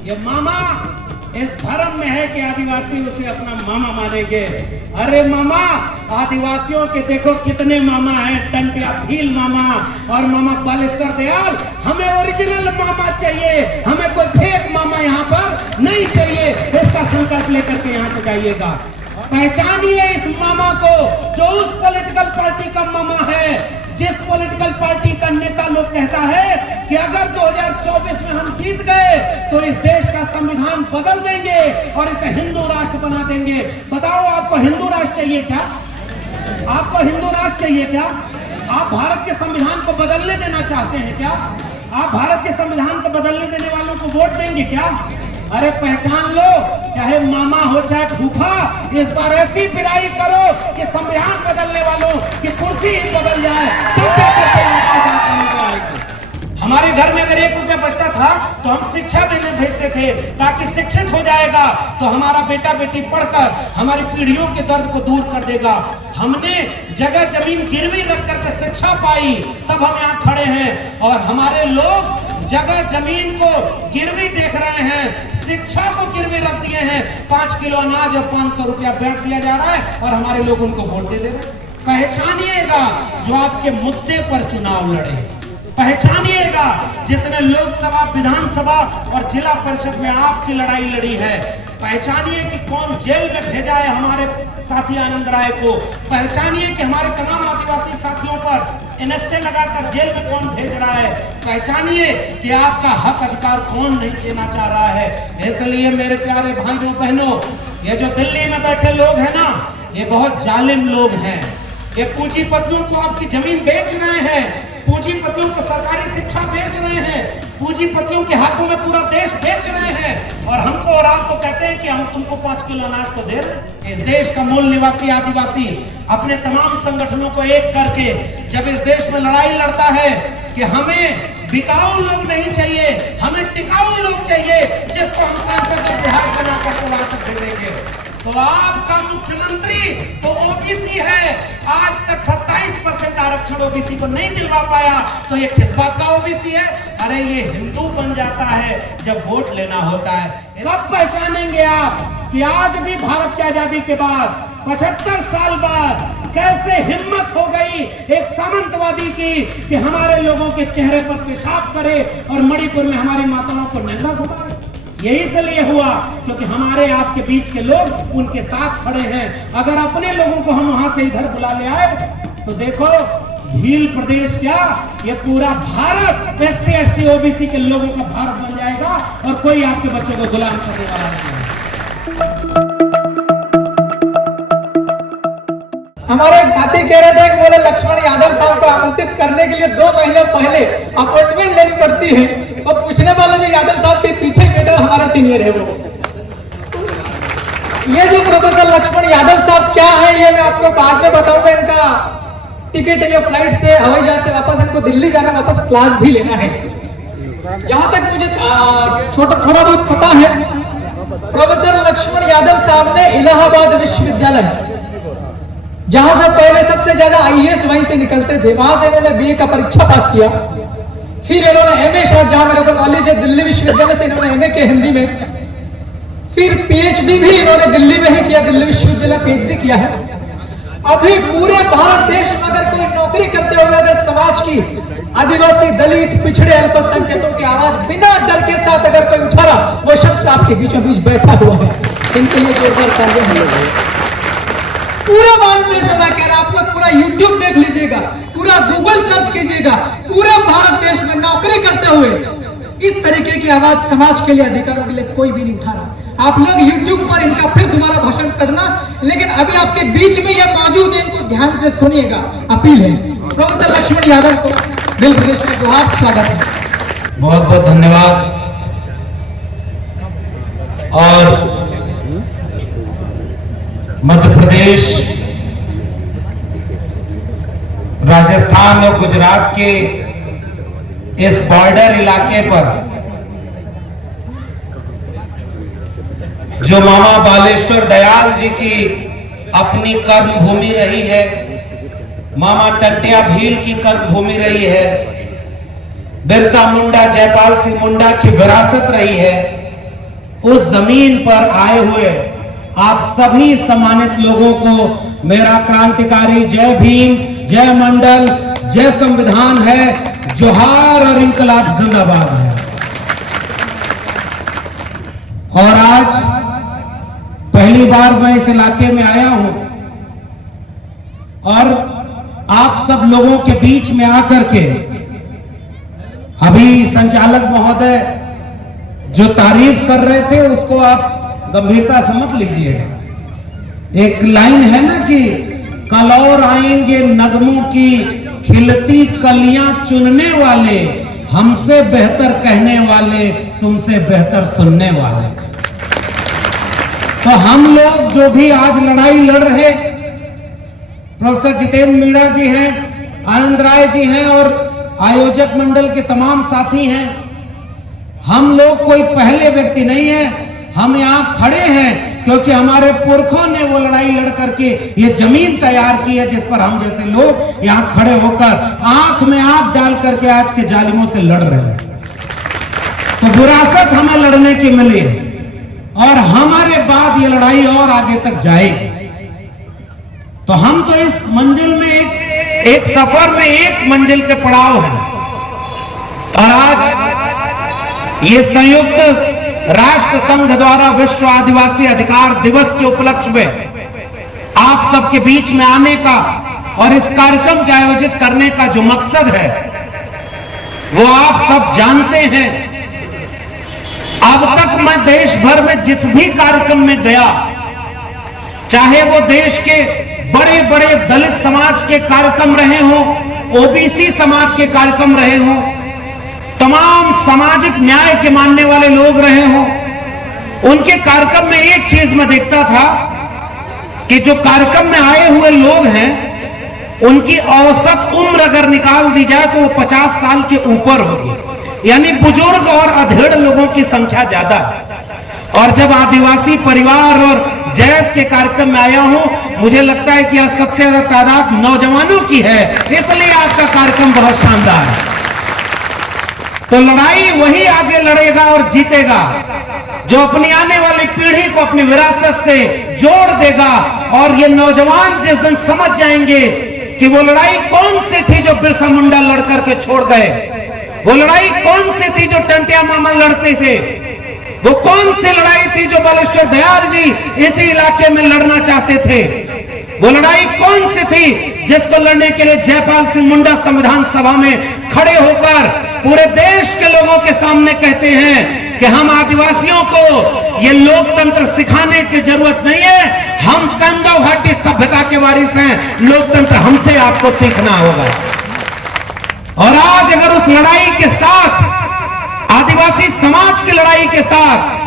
ये मामा इस धर्म में है कि आदिवासी उसे अपना मामा मानेंगे। अरे मामा, आदिवासियों के देखो कितने मामा हैं, टंटिया भील मामा और मामा बालेश्वर दयाल। हमें ओरिजिनल मामा चाहिए, हमें कोई फेक मामा यहाँ पर नहीं चाहिए। इसका संकल्प लेकर के यहाँ से जाइएगा। पहचानिए इस मामा को जो उस पॉलिटिकल पार्टी का मामा है, जिस पॉलिटिकल पार्टी का नेता लोग कहता है कि अगर 2024 में हम जीत गए तो इस देश का संविधान बदल देंगे और इसे हिंदू राष्ट्र बना देंगे। बताओ, आपको हिंदू राष्ट्र चाहिए क्या? आपको हिंदू राष्ट्र चाहिए क्या? आप भारत के संविधान को बदलने देना चाहते हैं क्या? आप भारत के संविधान को बदलने देने वालों को वोट देंगे क्या? अरे पहचान लो, चाहे मामा हो चाहे फूफा, इस बार ऐसी पिराई करो कि संविधान बदलने वालों की कुर्सी ही बदल जाए। तब क्या करते हैं आपके साथ में आएगी। हमारे घर में अगर 1 रुपया बचता था तो हम शिक्षा देने भेजते थे, ताकि शिक्षित हो जाएगा तो हमारा बेटा बेटी पढ़कर हमारी पीढ़ियों के दर्द को दूर कर देगा। हमने जगह जमीन गिरवी रख करके शिक्षा पाई, तब हम यहाँ खड़े हैं। और हमारे लोग जगह जमीन को गिरवी देख रहे हैं, शिक्षा को गिरवी रख दिए हैं। 5 किलो अनाज और 500 रुपया बैठ दिया जा रहा है और हमारे लोग उनको वोट दे रहे हैं। पहचानिएगा जो आपके मुद्दे पर चुनाव लड़े, पहचानिएगा जिसने लोकसभा, विधानसभा और जिला परिषद में आपकी लड़ाई लड़ी है। पहचानिए कि कौन जेल में भेजा है हमारे साथी आनंद राय को। पहचानिए कि हमारे तमाम आदिवासी साथियों पर NSA लगाकर जेल में कौन भेज रहा है। पहचानिए कि आपका हक अधिकार कौन नहीं देना चाह रहा है। इसलिए मेरे प्यारे भाइयों बहनों, ये जो दिल्ली में बैठे लोग हैं ना, ये बहुत जालिम लोग हैं। ये पूंजीपतियों को आपकी जमीन बेच रहे हैं, पूंजीपतियों को सरकारी शिक्षा बेच रहे हैं, पूंजीपतियों के हाथों में पूरा देश बेच रहे हैं और हमको और आपको कहते हैं कि हम तुमको 5 किलो अनाज तो दे रहे हैं। इस देश का मूल निवासी आदिवासी अपने तमाम संगठनों को एक करके जब इस देश में लड़ाई लड़ता है कि हमें बिकाऊ लोग नहीं चाहिए, हमें टिकाऊ लोग चाहिए, जिसको हम सांसद और विधायक बनाकर वहां तक दे देंगे। तो आपका मुख्यमंत्री तो ओबीसी है, आज तक 27% आरक्षण ओबीसी को नहीं दिलवा पाया, तो ये किस बात का ओबीसी है? अरे ये हिंदू बन जाता है जब वोट लेना होता है। कब पहचानेंगे आप कि आज भी भारत की आजादी के बाद 75 साल बाद कैसे हिम्मत हो गई एक सामंतवादी की कि हमारे लोगों के चेहरे पर पेशाब करे और मणिपुर में हमारी माताओं को नंगा घुमाए? यही इसलिए हुआ क्योंकि हमारे आपके बीच के लोग उनके साथ खड़े हैं। अगर अपने लोगों को हम वहां से इधर बुला ले आए तो देखो, भील प्रदेश क्या, ये पूरा भारत SC ST OBC के लोगों का भारत बन जाएगा और कोई आपके बच्चों को गुलाम करने वाला नहीं है। हमारे एक साथी कह रहे थे कि बोले लक्ष्मण यादव साहब को आमंत्रित करने के लिए 2 महीने पहले अपॉइंटमेंट लेनी पड़ती है और पूछने वाले भी यादव साहब के पीछे बैठा हमारा सीनियर है वो। ये जो प्रोफेसर लक्ष्मण यादव साहब क्या है ये मैं आपको बाद में बताऊंगा। इनका टिकट है, ये फ्लाइट से हवाई जहाज से वापस इनको दिल्ली जाना, वापस क्लास भी लेना है। जहां तक मुझे थोड़ा बहुत पता है, प्रोफेसर लक्ष्मण यादव साहब ने इलाहाबाद विश्वविद्यालय, जहां से पहले सबसे ज्यादा IAS वहीं से निकलते थे, वहां से इन्होंने BA का परीक्षा पास किया। फिर इन्होंने MA, शायद जहां मेरे को नॉलेज है दिल्ली विश्वविद्यालय से इन्होंने MA के हिंदी में, फिर PhD भी इन्होंने दिल्ली में ही किया, दिल्ली विश्वविद्यालय PhD किया है। अभी पूरे भारत देश में अगर कोई नौकरी करते हुए अगर समाज की आदिवासी, दलित, पिछड़े, अल्पसंख्यकों की आवाज बिना डर के साथ अगर कोई उठा रहा, वो शख्स आपके बीचों बीच बैठा हुआ है। इनके लिए जोरदार तालियां मिलेगी। पूरा भारत देश में कह रहा, आप लोग पूरा YouTube देख लीजिएगा, पूरा Google सर्च कीजिएगा, पूरे भारत देश में नौकरी करते हुए इस तरीके की आवाज समाज के लिए, अधिकारों के लिए कोई भी नहीं उठा रहा। आप लोग YouTube पर इनका फिर दोबारा भाषण करना, लेकिन अभी आपके बीच में यह मौजूद है, इनको ध्यान से सुनिएगा, अपील है। प्रोफेसर लक्ष्मण यादव को दिल प्रदेश में जोहार, स्वागत है। बहुत बहुत धन्यवाद। और मध्य प्रदेश, राजस्थान और गुजरात के इस बॉर्डर इलाके पर जो मामा बालेश्वर दयाल जी की अपनी कर्म भूमि रही है, मामा टंटिया भील की कर्म भूमि रही है, बिरसा मुंडा, जयपाल सिंह मुंडा की विरासत रही है, उस जमीन पर आए हुए आप सभी सम्मानित लोगों को मेरा क्रांतिकारी जय भीम, जय मंडल, जय संविधान है, जोहार और इंकलाब जिंदाबाद है। और आज पहली बार मैं इस इलाके में आया हूं और आप सब लोगों के बीच में आकर के अभी संचालक महोदय जो तारीफ कर रहे थे उसको आप गंभीरता से मत लीजिएगा। एक लाइन है ना कि कल और आएंगे नगमों की खिलती कलियां चुनने वाले, हमसे बेहतर कहने वाले, तुमसे बेहतर सुनने वाले। तो हम लोग जो भी आज लड़ाई लड़ रहे, प्रोफेसर जितेंद्र मीणा जी हैं, आनंद राय जी हैं और आयोजक मंडल के तमाम साथी हैं, हम लोग कोई पहले व्यक्ति नहीं है। हम यहाँ खड़े हैं क्योंकि हमारे पुरखों ने वो लड़ाई लड़ करके ये जमीन तैयार की है जिस पर हम जैसे लोग यहाँ खड़े होकर आंख में आंख डाल करके आज के जालिमों से लड़ रहे हैं। तो विरासत हमें लड़ने की मिली है और हमारे बाद ये लड़ाई और आगे तक जाएगी। तो हम तो इस मंजिल में एक सफर में एक मंजिल के पड़ाव हैं। और आज ये संयुक्त राष्ट्र संघ द्वारा विश्व आदिवासी अधिकार दिवस के उपलक्ष्य में आप सबके बीच में आने का और इस कार्यक्रम के आयोजित करने का जो मकसद है वो आप सब जानते हैं। अब तक मैं देश भर में जिस भी कार्यक्रम में गया, चाहे वो देश के बड़े बड़े दलित समाज के कार्यक्रम रहे हों, ओबीसी समाज के कार्यक्रम रहे हों, तमाम सामाजिक न्याय के मानने वाले लोग रहे हों, उनके कार्यक्रम में एक चीज मैं देखता था कि जो कार्यक्रम में आए हुए लोग हैं उनकी औसत उम्र अगर निकाल दी जाए तो वो 50 साल के ऊपर होगी, यानी बुजुर्ग और अधेड़ लोगों की संख्या ज्यादा है। और जब आदिवासी परिवार और जैस के कार्यक्रम में आया हूं, मुझे लगता है कि आज सबसे ज्यादा तादाद नौजवानों की है, इसलिए आपका कार्यक्रम बहुत शानदार है। तो लड़ाई वही आगे लड़ेगा और जीतेगा जो अपनी आने वाली पीढ़ी को अपनी विरासत से जोड़ देगा। और ये नौजवान जिस दिन समझ जाएंगे कि वो लड़ाई कौन सी थी जो बिरसा मुंडा लड़ करके छोड़ गए, वो लड़ाई कौन सी थी जो टंटिया मामा लड़ते थे, वो कौन सी लड़ाई थी जो बालेश्वर दयाल जी इसी इलाके में लड़ना चाहते थे, वो लड़ाई कौन सी थी जिसको लड़ने के लिए जयपाल सिंह मुंडा संविधान सभा में खड़े होकर पूरे देश के लोगों के सामने कहते हैं कि हम आदिवासियों को ये लोकतंत्र सिखाने की जरूरत नहीं है, हम संगम घाटी सभ्यता के वारिस हैं, लोकतंत्र हमसे आपको सीखना होगा। और आज अगर उस लड़ाई के साथ, आदिवासी समाज की लड़ाई के साथ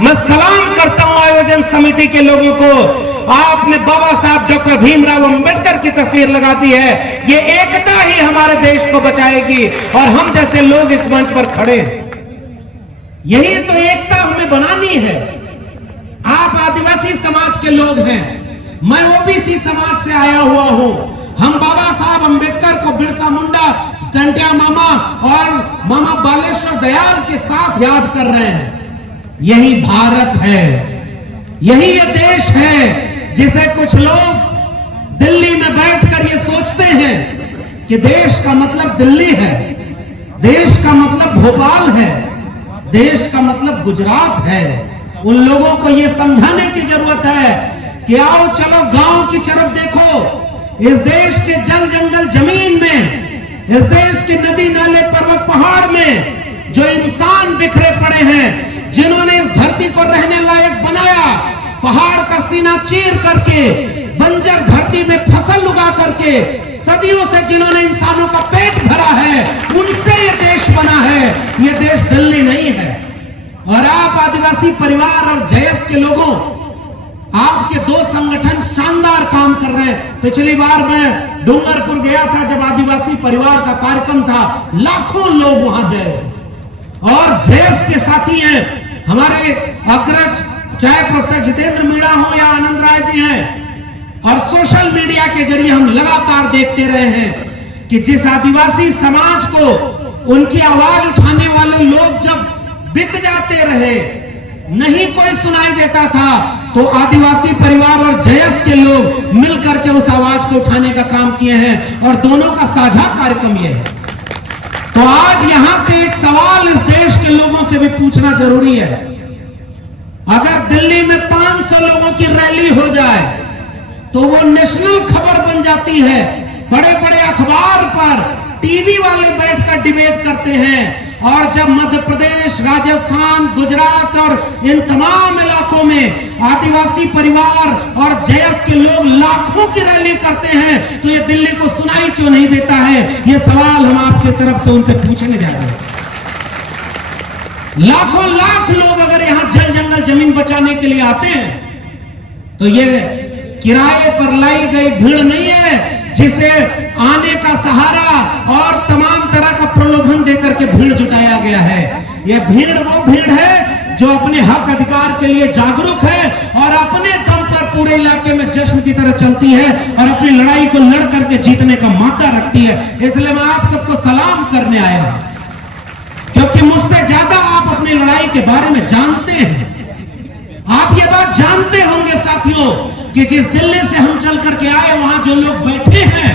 मैं सलाम करता हूं आयोजन समिति के लोगों को, आपने बाबा साहब डॉक्टर भीमराव अंबेडकर की तस्वीर लगा दी है। ये एकता ही हमारे देश को बचाएगी और हम जैसे लोग इस मंच पर खड़े हैं, यही तो एकता हमें बनानी है। आप आदिवासी समाज के लोग हैं, मैं ओबीसी समाज से आया हुआ हूं। हम बाबा साहब अंबेडकर को बिरसा मुंडा, टंटिया मामा और मामा बालेश्वर दयाल के साथ याद कर रहे हैं। यही भारत है, यही ये देश है जिसे कुछ लोग दिल्ली में बैठकर ये सोचते हैं कि देश का मतलब दिल्ली है, देश का मतलब भोपाल है, देश का मतलब गुजरात है। उन लोगों को ये समझाने की जरूरत है कि आओ चलो गांव की तरफ देखो। इस देश के जल जंगल जमीन में, इस देश के नदी नाले पर्वत पहाड़ में जो इंसान बिखरे पड़े हैं, जिन्होंने इस धरती को रहने लायक बनाया, पहाड़ का सीना चीर करके बंजर धरती में फसल उगा करके सदियों से जिन्होंने इंसानों का पेट भरा है, उनसे ये देश बना है। ये देश दिल्ली नहीं है। और आप आदिवासी परिवार और जयस के लोगों, आपके दो संगठन शानदार काम कर रहे हैं। पिछली बार मैं डूंगरपुर गया था जब आदिवासी परिवार का कार्यक्रम था, लाखों लोग वहां गए और जयस के साथी हैं हमारे अग्रज, चाहे प्रोफेसर जितेंद्र मीणा हो या आनंद राय जी हैं। और सोशल मीडिया के जरिए हम लगातार देखते रहे हैं कि जिस आदिवासी समाज को उनकी आवाज उठाने वाले लोग जब बिक जाते रहे, नहीं कोई सुनाई देता था, तो आदिवासी परिवार और जयस के लोग मिलकर के उस आवाज को उठाने का काम किए हैं और दोनों का साझा कार्यक्रम यह है। तो आज यहां से एक सवाल इस देश के लोगों से भी पूछना जरूरी है। अगर दिल्ली में 500 लोगों की रैली हो जाए तो वो नेशनल खबर बन जाती है, बड़े बड़े अखबार पर टीवी वाले बैठकर डिबेट करते हैं। और जब मध्य प्रदेश, राजस्थान, गुजरात और इन तमाम इलाकों में आदिवासी परिवार और जयस के लोग लाखों की रैली करते हैं, तो ये दिल्ली को सुनाई क्यों नहीं देता है? ये सवाल हम आपकी तरफ से उनसे पूछने जा रहे हैं। लाखों लाख लोग अगर यहां जल जंगल जमीन बचाने के लिए आते हैं, तो ये किराए पर लाई गई भीड़ नहीं है जिसे आने का सहारा और तमाम तरह का प्रलोभन देकर के भीड़ जुटाया गया है। ये भीड़ वो भीड़ है जो अपने हक अधिकार के लिए जागरूक है और अपने दम पर पूरे इलाके में जश्न की तरह चलती है और अपनी लड़ाई को लड़ करके जीतने का मादा रखती है। इसलिए मैं आप सबको सलाम करने आया हूं, क्योंकि मुझसे ज्यादा आप अपनी लड़ाई के बारे में जानते हैं। आप ये बात जानते होंगे साथियों कि जिस दिल्ली से हम चल करके आए, वहां जो लोग बैठे हैं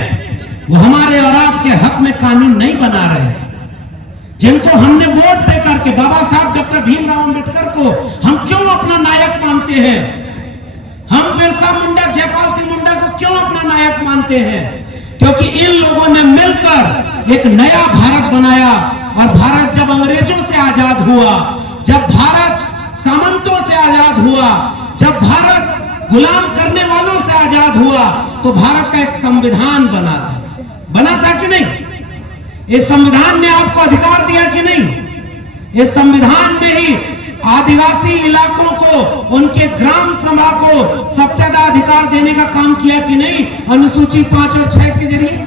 वो हमारे और आपके हक में कानून नहीं बना रहे। जिनको हमने वोट दे करके बाबा साहब डॉक्टर भीमराव अंबेडकर को हम क्यों अपना नायक मानते हैं? हम बिरसा मुंडा, जयपाल सिंह मुंडा को क्यों अपना नायक मानते हैं? क्योंकि इन लोगों ने मिलकर एक नया भारत बनाया। और भारत जब अंग्रेजों से आजाद हुआ, जब भारत सामंतों से आजाद हुआ, जब भारत गुलाम करने वालों से आजाद हुआ, तो भारत का एक संविधान बना था कि नहीं? इस संविधान ने आपको अधिकार दिया कि नहीं? इस संविधान में ही आदिवासी इलाकों को, उनके ग्राम सभा को सबसे ज्यादा अधिकार देने का काम किया कि नहीं? अनुसूची 5 और 6 के जरिए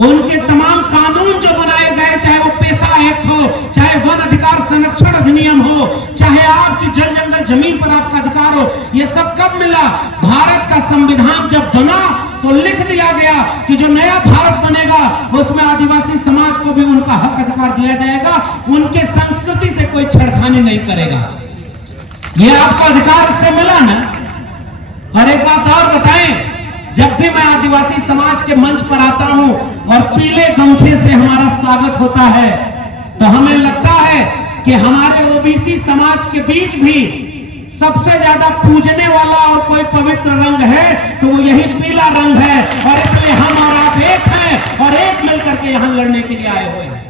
उनके तमाम कानून जो बनाए गए, चाहे वो पेशा एक्ट हो, चाहे वन अधिकार संरक्षण अधिनियम हो, चाहे आपकी जल जंगल जमीन पर आपका अधिकार हो, ये सब कब मिला? भारत का संविधान जब बना तो लिख दिया गया कि जो नया भारत बनेगा उसमें आदिवासी समाज को भी उनका हक अधिकार दिया जाएगा, उनके संस्कृति से कोई छेड़खानी नहीं करेगा। ये आपको अधिकार से मिला ना। और एक बात और बताएं, जब भी मैं आदिवासी समाज के मंच पर आता हूं और पीले गमछे से हमारा स्वागत होता है, तो हमें लगता है कि हमारे ओबीसी समाज के बीच भी सबसे ज्यादा पूजने वाला और कोई पवित्र रंग है तो वो यही पीला रंग है। और इसलिए हम और आप एक हैं और एक मिलकर के यहां लड़ने के लिए आए हुए हैं।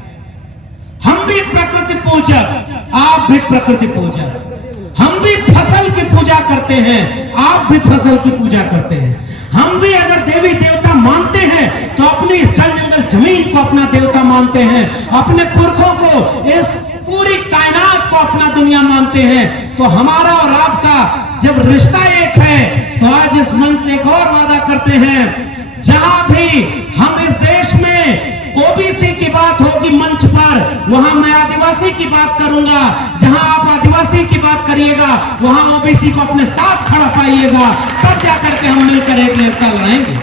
हम भी प्रकृति पूजक, आप भी प्रकृति पूजक। हम भी फसल की पूजा करते हैं, आप भी फसल की पूजा करते हैं। हम भी अगर देवी देवता मानते हैं तो अपनी जल जंगल जमीन को अपना देवता मानते हैं, अपने पुरखों को, इस पूरी कायनात को अपना दुनिया मानते हैं। तो हमारा और आपका जब रिश्ता एक है, तो आज इस मंच से एक और वादा करते हैं, जहां भी हम इस देश में ओबीसी की बात होगी मंच पर, वहां मैं आदिवासी की बात करूंगा। जहां आप आदिवासी की बात करिएगा, वहां ओबीसी को अपने साथ खड़ा पाइएगा, तब जाकर के हम मिलकर एक नेता लड़ाएंगे।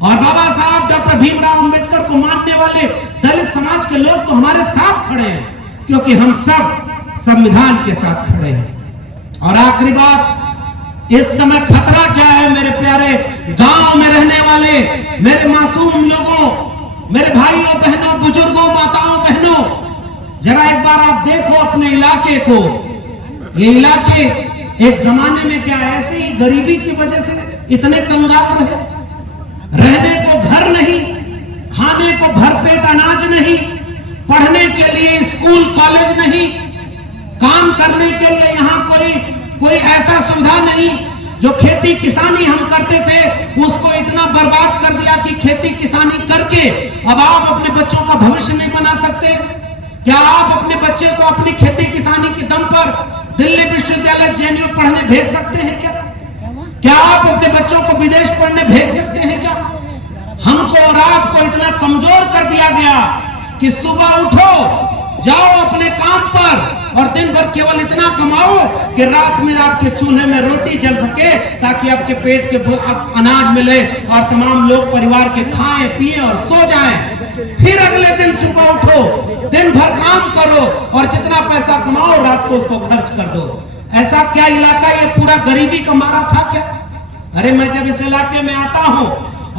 और बाबा साहब डॉक्टर भीमराव अंबेडकर को मानने वाले दलित समाज के लोग तो हमारे साथ खड़े हैं, क्योंकि हम सब संविधान के साथ खड़े हैं। और आखिरी बात, इस समय खतरा क्या है मेरे प्यारे गांव में रहने वाले मेरे मासूम लोगों, मेरे भाइयों बहनों, बुजुर्गों, माताओं बहनों, जरा एक बार आप देखो अपने इलाके को। ये इलाके एक जमाने में क्या ऐसे ही गरीबी की वजह से इतने कंगाल रहे? रहने को घर नहीं, खाने को भरपेट अनाज नहीं, पढ़ने के लिए स्कूल कॉलेज नहीं, काम करने के लिए यहाँ कोई ऐसा सुविधा नहीं। जो खेती किसानी हम करते थे उसको इतना बर्बाद कर दिया कि खेती किसानी करके अब आप अपने बच्चों का भविष्य नहीं बना सकते। क्या आप अपने बच्चे को अपनी खेती किसानी के दम पर दिल्ली विश्वविद्यालय जेएनयू पढ़ने भेज सकते हैं? क्या आप अपने बच्चों को विदेश पढ़ने भेज सकते हैं? क्या हमको और आपको इतना कमजोर कर दिया गया कि सुबह उठो, जाओ अपने काम पर और दिन भर केवल इतना कमाओ कि रात में आपके चूल्हे में रोटी जल सके, ताकि आपके पेट के अनाज मिले और तमाम लोग परिवार के खाएं पिएं और सो जाएं। फिर अगले दिन सुबह उठो, दिन भर काम करो और जितना पैसा कमाओ रात को उसको खर्च कर दो। ऐसा क्या इलाका ये पूरा गरीबी का मारा था क्या? अरे मैं जब इस इलाके में आता हूं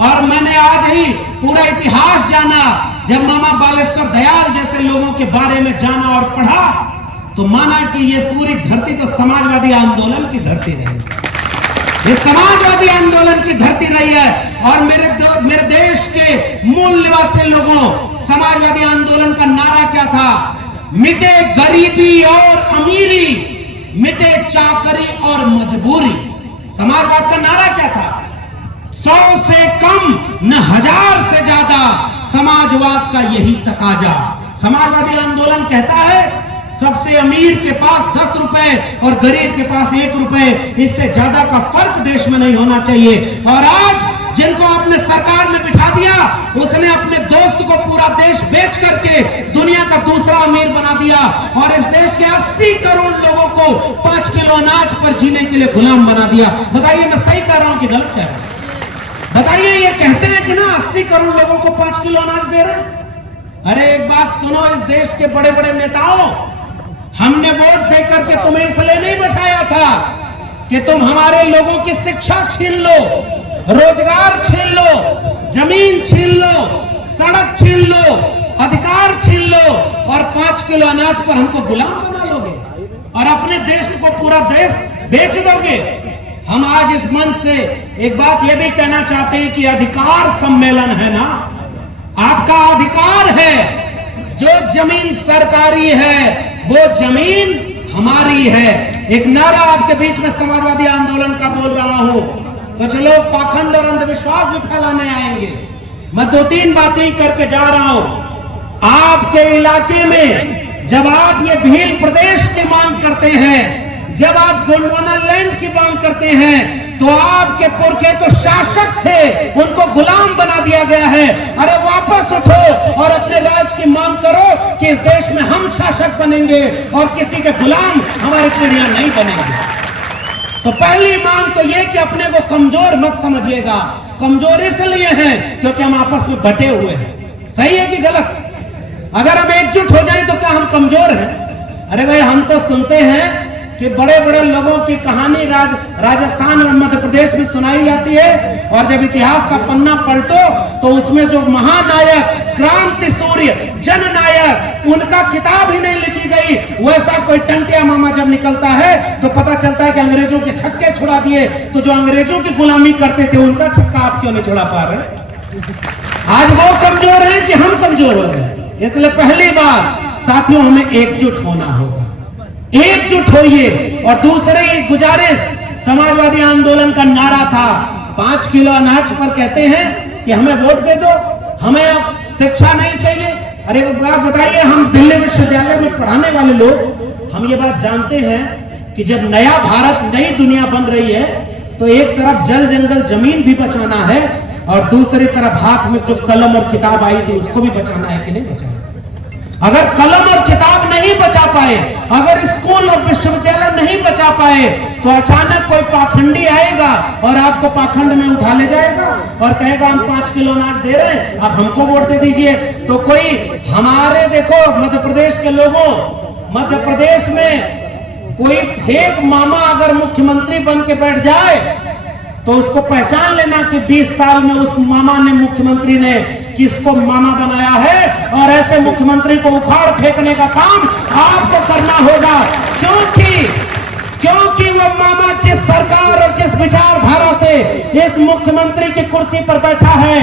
और मैंने आज ही पूरा इतिहास जाना, जब मामा बालेश्वर दयाल जैसे लोगों के बारे में जाना और पढ़ा तो माना कि ये पूरी धरती तो समाजवादी आंदोलन की धरती रही, ये समाजवादी आंदोलन की धरती रही है। और मेरे देश के मूल निवासी लोगों, समाजवादी आंदोलन का नारा क्या था? मिटे गरीबी और अमीरी, मिटे चाकरी और मजबूरी। समाजवाद का नारा क्या था? 100 से कम न 1000 से ज्यादा, समाजवाद का यही तकाजा। समाजवादी आंदोलन कहता है सबसे अमीर के पास 10 रुपए और गरीब के पास 1 रुपए, इससे ज्यादा का फर्क देश में नहीं होना चाहिए। और आज जिनको आपने सरकार में बिठा दिया, उसने अपने दोस्त को पूरा देश बेच करके दुनिया का दूसरा अमीर बना दिया और इस देश के 80 करोड़ लोगों को 5 किलो अनाज पर जीने के लिए गुलाम बना दिया। बताइए मैं सही कह रहा हूं कि गलत कह रहा हूं? बताइए, ये कहते हैं कि ना 80 करोड़ लोगों को 5 किलो अनाज दे रहे हैं। अरे एक बात सुनो, इस देश के बड़े बड़े नेताओं, हमने वोट देकर के तुम्हें इसलिए नहीं बैठाया था कि तुम हमारे लोगों की शिक्षा छीन लो, रोजगार छीन लो, जमीन छीन लो, सड़क छीन लो, अधिकार छीन लो और 5 किलो अनाज पर हमको गुलाम बना लोगे और अपने देश को पूरा देश बेच दोगे। हम आज इस मंच से एक बात यह भी कहना चाहते हैं कि अधिकार सम्मेलन है ना, आपका अधिकार है। जो जमीन सरकारी है वो जमीन हमारी है। एक नारा आपके बीच में समाजवादी आंदोलन का बोल रहा हूं। कुछ लोग पाखंड और अंधविश्वास भी फैलाने आएंगे। मैं 2-3 बातें करके जा रहा हूं। आपके इलाके में जब आप ये भील प्रदेश की मांग करते हैं, जब आप गोंडवाना लैंड की मांग करते हैं, तो आपके पुरखे तो शासक थे, उनको गुलाम बना दिया गया है। अरे वापस उठो और अपने राज की मांग करो कि इस देश में हम शासक बनेंगे और किसी के गुलाम हमारी पीढ़ियां नहीं बनेंगे। तो पहली मांग तो ये कि अपने को कमजोर मत समझिएगा। कमजोर इसलिए है क्योंकि हम आपस में बटे हुए हैं। सही है कि गलत? अगर हम एकजुट हो जाएं तो क्या हम कमजोर हैं? अरे भाई, हम तो सुनते हैं कि बड़े बड़े लोगों की कहानी राजस्थान और मध्य प्रदेश में सुनाई जाती है और जब इतिहास का पन्ना पलटो तो उसमें जो महानायक, क्रांति सूर्य, जननायक, उनका किताब ही नहीं लिखी गई। वैसा कोई टंटिया मामा जब निकलता है तो पता चलता है कि अंग्रेजों के छक्के छुड़ा दिए। तो जो अंग्रेजों की गुलामी करते थे उनका छक्का आप क्यों नहीं छुड़ा पा रहे? आज वो कमजोर है कि हम कमजोर हो गए। इसलिए पहली बार साथियों, हमें एकजुट होना होगा। एकजुट होइए। और दूसरे गुजारिश, समाजवादी आंदोलन का नारा था 5 किलो अनाज पर कहते हैं कि हमें वोट दे दो, हमें शिक्षा नहीं चाहिए। अरे बात बताइए, हम दिल्ली विश्वविद्यालय में पढ़ाने वाले लोग हम ये बात जानते हैं कि जब नया भारत, नई दुनिया बन रही है तो एक तरफ जल जंगल जमीन भी बचाना है और दूसरी तरफ हाथ में जो कलम और किताब आई थी उसको भी बचाना है कि नहीं बचाना? अगर कलम और किताब नहीं बचा पाए, अगर स्कूल और विश्वविद्यालय नहीं बचा पाए, तो अचानक कोई पाखंडी आएगा और आपको पाखंड में उठा ले जाएगा और कहेगा हम 5 किलो अनाज दे रहे हैं, आप हमको वोट दे दीजिए। तो कोई हमारे, देखो मध्य प्रदेश के लोगों, मध्य प्रदेश में कोई फेक मामा अगर मुख्यमंत्री बन के बैठ जाए तो उसको पहचान लेना कि 20 साल में उस मामा ने, मुख्यमंत्री ने किसको मामा बनाया है और ऐसे मुख्यमंत्री को उखाड़ फेंकने का काम आपको करना होगा। क्योंकि वो मामा जिस सरकार और जिस विचारधारा से इस मुख्यमंत्री की कुर्सी पर बैठा है,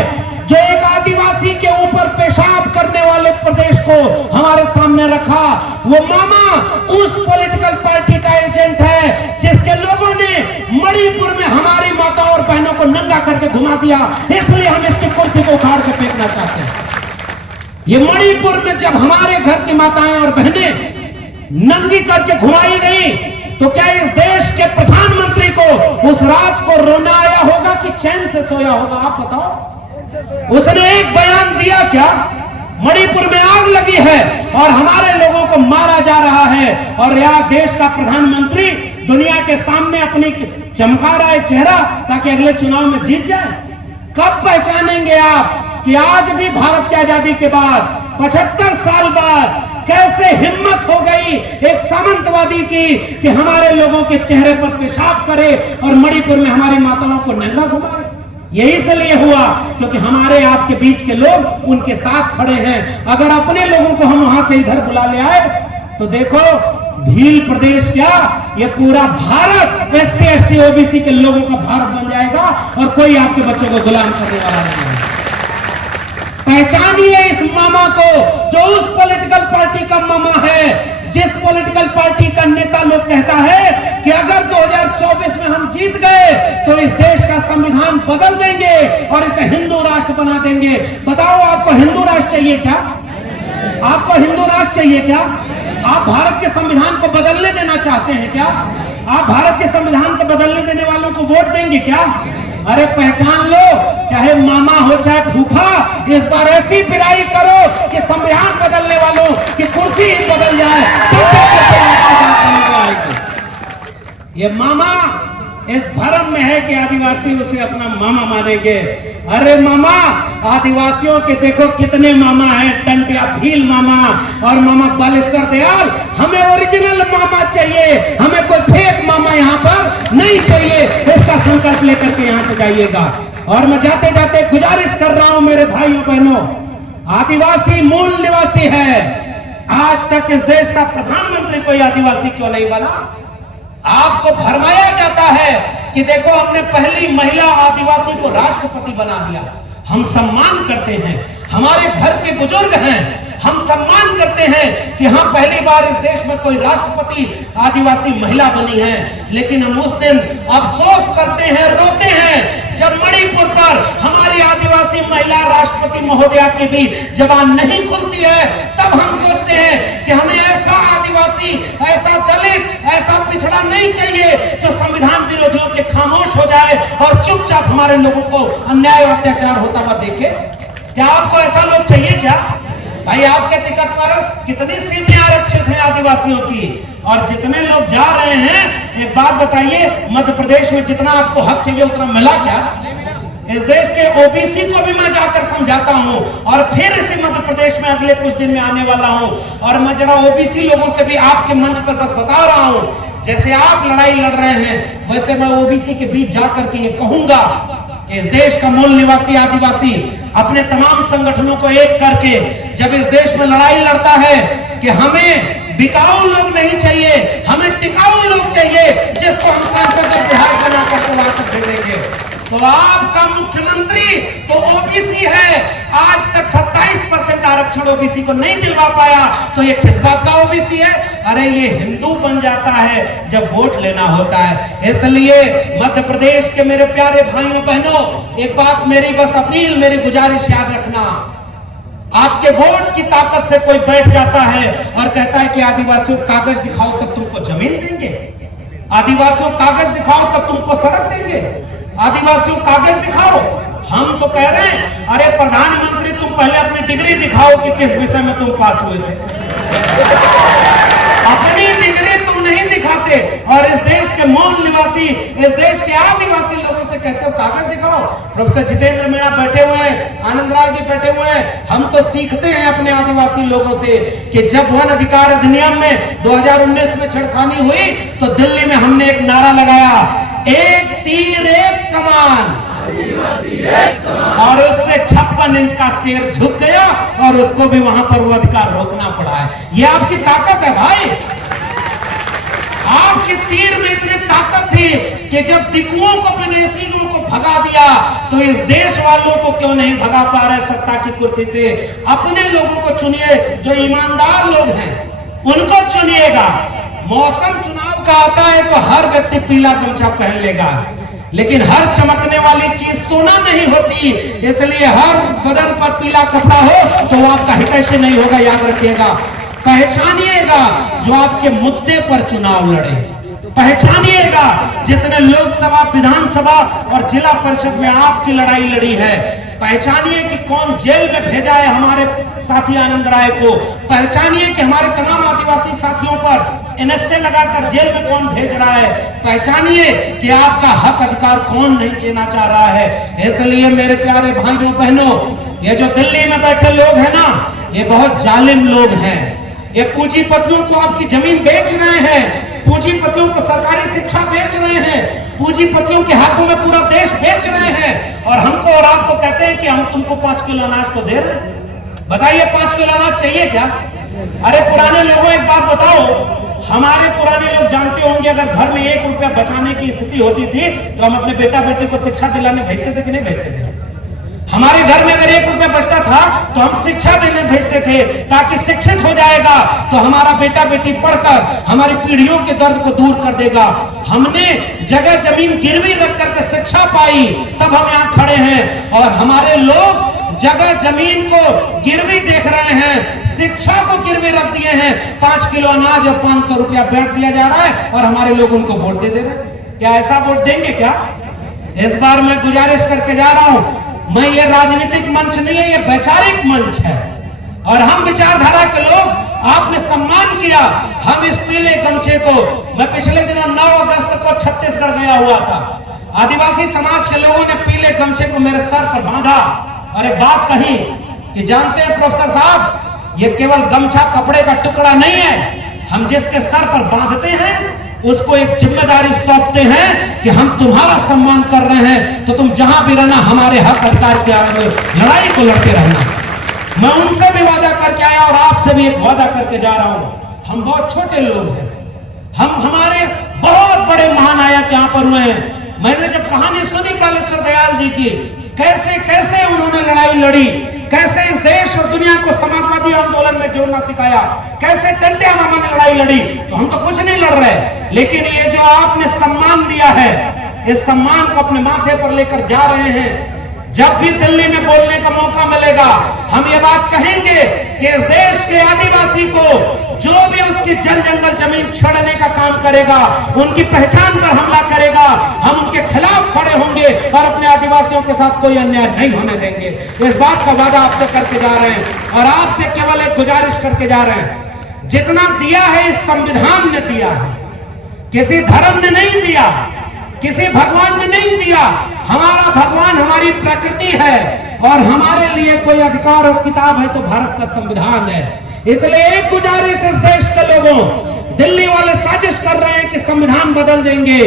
जो एक आदिवासी के ऊपर पेशाब करने वाले प्रदेश को हमारे सामने रखा, वो मामा उस पॉलिटिकल पार्टी का एजेंट है जिसके लोगों ने मणिपुर में हमारी माता और बहनों को नंगा करके घुमा दिया। इसलिए हम इसकी कुर्सी को उखाड़ के फेंकना चाहते हैं। ये मणिपुर में जब हमारे घर की माताएं और बहनें नंगी करके घुमाई गई तो क्या इस देश के प्रधानमंत्री को उस रात को रोना आया होगा कि चैन से सोया होगा? आप बताओ। उसने एक बयान दिया क्या? मणिपुर में आग लगी है और हमारे लोगों को मारा जा रहा है और यह देश का प्रधानमंत्री दुनिया के सामने अपनी चमका रहा है चेहरा ताकि अगले चुनाव में जीत जाए। कब पहचानेंगे आप कि आज भी भारत की आजादी के बाद 75 साल बाद कैसे हिम्मत हो गई एक सामंतवादी की कि हमारे लोगों के चेहरे पर पेशाब करे और मणिपुर में हमारी माताओं को नंगा घुमाए। यही इसलिए हुआ क्योंकि हमारे आपके बीच के लोग उनके साथ खड़े हैं। अगर अपने लोगों को हम वहां से इधर बुला ले आए तो देखो भील प्रदेश क्या, ये पूरा भारत SC ST OBC के लोगों का भारत बन जाएगा और कोई आपके बच्चों को गुलाम करने वाला नहीं है। पहचानिए इस मामा को जो उस पॉलिटिकल पार्टी का मामा है जिस पॉलिटिकल पार्टी का नेता लोग कहता है कि अगर 2024 में हम जीत गए तो इस देश का संविधान बदल देंगे और इसे हिंदू राष्ट्र बना देंगे। बताओ आपको हिंदू राष्ट्र चाहिए क्या? आपको हिंदू राष्ट्र चाहिए क्या? आप भारत के संविधान को बदलने देना चाहते हैं क्या? आप भारत के संविधान को बदलने देने वालों को वोट देंगे क्या? अरे पहचान लो, चाहे मामा हो चाहे फूफा, इस बार ऐसी पिराई करो कि संविधान बदलने वालों की कुर्सी ही बदल जाए। ये मामा इस भरम में है कि आदिवासी उसे अपना मामा मानेंगे। अरे मामा, आदिवासियों के देखो कितने मामा हैं, टंटिया भील मामा और मामा बालेश्वर दयाल। हमें ओरिजिनल मामा चाहिए, हमें कोई फेक मामा यहाँ पर नहीं चाहिए। इसका संकल्प लेकर के यहाँ से जाइएगा। और मैं जाते जाते गुजारिश कर रहा हूं मेरे भाइयों बहनों, आदिवासी मूल निवासी है। आज तक इस देश का प्रधानमंत्री कोई आदिवासी क्यों नहीं बना? आपको भरमाया जाता है कि देखो हमने पहली महिला आदिवासी को राष्ट्रपति बना दिया। हम सम्मान करते हैं, हमारे घर के बुजुर्ग हैं, हम सम्मान करते हैं कि हाँ पहली बार इस देश में कोई राष्ट्रपति आदिवासी महिला बनी है। लेकिन हम उस दिन अफसोस करते हैं, रोते हैं जब मणिपुर पर हमारी आदिवासी महिला राष्ट्रपति महोदया की भी जबान नहीं खुलती है। तब हम सोचते हैं कि हमें ऐसा आदिवासी, ऐसा दलित, ऐसा पिछड़ा नहीं चाहिए जो संविधान विरोधियों के खामोश हो जाए और चुपचाप हमारे लोगों को अन्याय और अत्याचार होता हुआ देखे। क्या आपको ऐसा लोग चाहिए क्या? भाई आपके टिकट पर कितनी सीटें आरक्षित हैं आदिवासियों की? और जितने लोग जा रहे हैं, एक बात बताइए, मध्य प्रदेश में जितना आपको हक चाहिए उतना मिला क्या? इस देश के ओबीसी को भी मैं जाकर समझाता हूं और फिर इसी मध्य प्रदेश में अगले कुछ दिन में आने वाला हूं। और मैं जरा ओबीसी लोगों से भी आपके मंच पर बस बता रहा हूं, जैसे आप लड़ाई लड़ रहे हैं वैसे मैं ओबीसी के बीच जाकर के ये कहूंगा कि इस देश का मूल निवासी आदिवासी अपने तमाम संगठनों को एक करके जब इस देश में लड़ाई लड़ता है कि हमें बिकाऊ लोग नहीं चाहिए, हमें टिकाऊ लोग चाहिए जिसको हम सांसद और विधायक बना करके वहां तक भेजेंगे। तो आपका मुख्यमंत्री तो ओबीसी है, आज तक 27% आरक्षण ओबीसी को नहीं दिलवा पाया, तो ये किस बात का ओबीसी है? अरे ये हिंदू बन जाता है जब वोट लेना होता है। इसलिए मध्य प्रदेश के मेरे प्यारे भाइयों बहनों, एक बात मेरी बस अपील, मेरी गुजारिश याद रखना, आपके वोट की ताकत से कोई बैठ जाता है और कहता है कि आदिवासियों कागज दिखाओ तब तुमको जमीन देंगे, आदिवासियों कागज दिखाओ तब तुमको सड़क देंगे, आदिवासियों कागज दिखाओ। हम तो कह रहे हैं अरे प्रधानमंत्री तुम पहले अपनी डिग्री दिखाओ कि किस विषय में तुम पास हुए थे। अपनी डिग्री तुम नहीं दिखाते और इस देश के मूल निवासी, इस देश के आदिवासी लोगों से कहते हो कागज दिखाओ। प्रोफेसर जितेंद्र मीणा बैठे हुए हैं, आनंद राय जी बैठे हुए हैं। हम तो सीखते हैं अपने आदिवासी लोगों से कि जब वन अधिकार अधिनियम में 2019 में छेड़खानी हुई तो दिल्ली में हमने एक नारा लगाया, एक तीर एक कमान, और उससे 56 इंच का शेर झुक गया और उसको भी वहां पर वो अधिकार रोकना पड़ा है। ये आपकी ताकत है भाई, आपके तीर में इतनी ताकत थी कि जब टिकुओं को, विदेशियों को भगा दिया तो इस देश वालों को क्यों नहीं भगा पा रहे सत्ता की कुर्सी से? अपने लोगों को चुनिए, जो ईमानदार लोग हैं उनको चुनिएगा। मौसम चुनाव का आता है तो हर व्यक्ति पीला गमछा पहन लेगा, लेकिन हर चमकने वाली चीज सोना नहीं होती। इसलिए हर बदन पर पीला कपड़ा हो तो आपका हितैषी नहीं होगा, याद रखिएगा। पहचानिएगा जो आपके मुद्दे पर चुनाव लड़े, पहचानिएगा जिसने लोकसभा, विधानसभा और जिला परिषद में आपकी लड़ाई लड़ी है। पहचानिए कि कौन जेल में भेजा है हमारे साथी आनंद राय को, पहचानिए कि हमारे तमाम आदिवासी साथियों पर एनएसए लगाकर जेल में कौन भेज रहा है, पहचानिए कि आपका हक अधिकार कौन नहीं छीनना चाह रहा है। इसलिए मेरे प्यारे भाइयों बहनों, ये जो दिल्ली में बैठे लोग हैं ना, ये बहुत जालिम लोग हैं। ये पूंजीपतियों को आपकी जमीन बेच रहे हैं, पूंजीपतियों को सरकारी शिक्षा बेच रहे हैं, पूंजीपतियों के हाथों में पूरा देश बेच रहे हैं, और हमको और आपको कहते हैं कि हम तुमको 5 किलो अनाज तो दे रहे हैं। बताइए 5 किलो अनाज चाहिए क्या? अरे पुराने लोगों, एक बात बताओ, हमारे पुराने लोग जानते होंगे, अगर घर में 1 रुपया बचाने की स्थिति होती थी तो हम अपने बेटा बेटी को शिक्षा दिलाने भेजते थे कि नहीं भेजते थे? हमारे घर में अगर 1 रुपया बचता था तो हम शिक्षा देने भेजते थे, ताकि शिक्षित हो जाएगा तो हमारा बेटा बेटी पढ़कर हमारी पीढ़ियों के दर्द को दूर कर देगा। हमने जगह जमीन गिरवी रख करके शिक्षा पाई, तब हम यहाँ खड़े हैं। और हमारे लोग जगह जमीन को गिरवी देख रहे हैं, शिक्षा को गिरवी रख दिए हैं। 5 किलो अनाज और 500 रुपया बैठ दिया जा रहा है और हमारे लोग उनको वोट दे दे रहे हैं। क्या ऐसा वोट देंगे क्या? इस बार मैं गुजारिश करके जा रहा हूं, मैं ये राजनीतिक मंच नहीं है, ये वैचारिक मंच है। और हम विचारधारा के लोग, आपने सम्मान किया हम इस पीले गमछे को। मैं पिछले दिनों 9 अगस्त को छत्तीसगढ़ गया हुआ था, आदिवासी समाज के लोगों ने पीले गमछे को मेरे सर पर बांधा और एक बात कही कि जानते हैं प्रोफेसर साहब, ये केवल गमछा कपड़े का टुकड़ा नहीं है, हम जिसके सर पर बांधते हैं उसको एक जिम्मेदारी सौंपते हैं कि हम तुम्हारा सम्मान कर रहे हैं, तो तुम जहां भी रहना हमारे हक अधिकार के आगे लड़ाई को लड़ते रहना। मैं उनसे भी वादा करके आया और आपसे भी एक वादा करके जा रहा हूं। हम बहुत छोटे लोग हैं, हमारे बहुत बड़े महानायक यहाँ पर हुए हैं। मैंने जब कहानी सुनी बालेश्वर दयाल जी की, कैसे कैसे उन्होंने लड़ाई लड़ी, कैसे इस देश और दुनिया को समाजवादी आंदोलन में जोड़ना सिखाया, कैसे टंटिया मामा ने लड़ाई लड़ी, तो हम तो कुछ नहीं लड़ रहे, लेकिन ये जो आपने सम्मान दिया है, इस सम्मान को अपने माथे पर लेकर जा रहे हैं। जब भी दिल्ली में बोलने का मौका मिलेगा, हम ये बात कहेंगे कि इस देश के आदिवासी को जो भी उसकी जल जंगल जमीन छेड़ने का काम करेगा, उनकी पहचान पर हमला करेगा, हम उनके खिलाफ खड़े होंगे और अपने आदिवासियों के साथ कोई अन्याय नहीं होने देंगे। इस बात का वादा आपसे करके जा रहे हैं और आपसे केवल एक गुजारिश करके जा रहे हैं, जितना दिया है इस संविधान ने दिया है, किसी धर्म ने नहीं दिया, किसी भगवान ने नहीं दिया। हमारा भगवान हमारी प्रकृति है और हमारे लिए कोई अधिकार और किताब है तो भारत का संविधान है। इसलिए एक गुजारिश इस देश के लोगों, दिल्ली वाले साजिश कर रहे हैं कि संविधान बदल देंगे,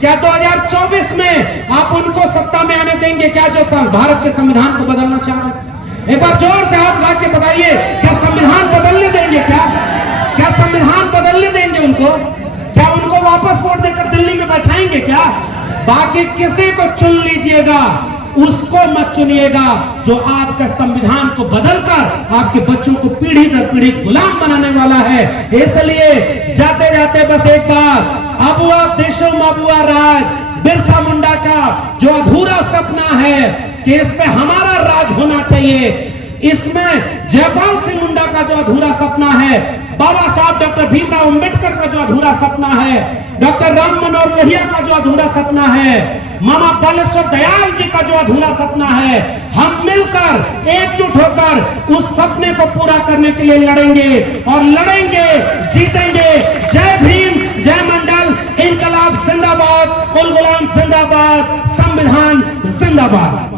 क्या 2024 में आप उनको सत्ता में आने देंगे क्या जो भारत के संविधान को बदलना चाह रहे हैं? एक बार जोर से हाथ उठा के बताइए, क्या संविधान बदलने देंगे? क्या संविधान बदलने देंगे उनको? क्या उनको वापस वोट देकर दिल्ली में बैठाएंगे क्या? बाकी किसी को चुन लीजिएगा, उसको मत चुनिएगा जो आपका संविधान को बदलकर आपके बच्चों को पीढ़ी दर पीढ़ी गुलाम बनाने वाला है। इसलिए जाते जाते बस एक बात, अबुआ देशम अबुआ राज, बिरसा मुंडा का जो अधूरा सपना है कि इस पे हमारा राज होना चाहिए, इसमें जयपाल सिंह मुंडा का जो अधूरा सपना है, बाबा साहब डॉक्टर भीमराव अंबेडकर का जो अधूरा सपना है, डॉक्टर राम मनोहर लोहिया का जो अधूरा सपना है, मामा बालेश्वर दयाल जी का जो अधूरा सपना है, हम मिलकर एकजुट होकर उस सपने को पूरा करने के लिए लड़ेंगे और लड़ेंगे, जीतेंगे। जय भीम, जय मंडल, इनकलाब जिंदाबाद, उल गुलाम जिंदाबाद, संविधान जिंदाबाद।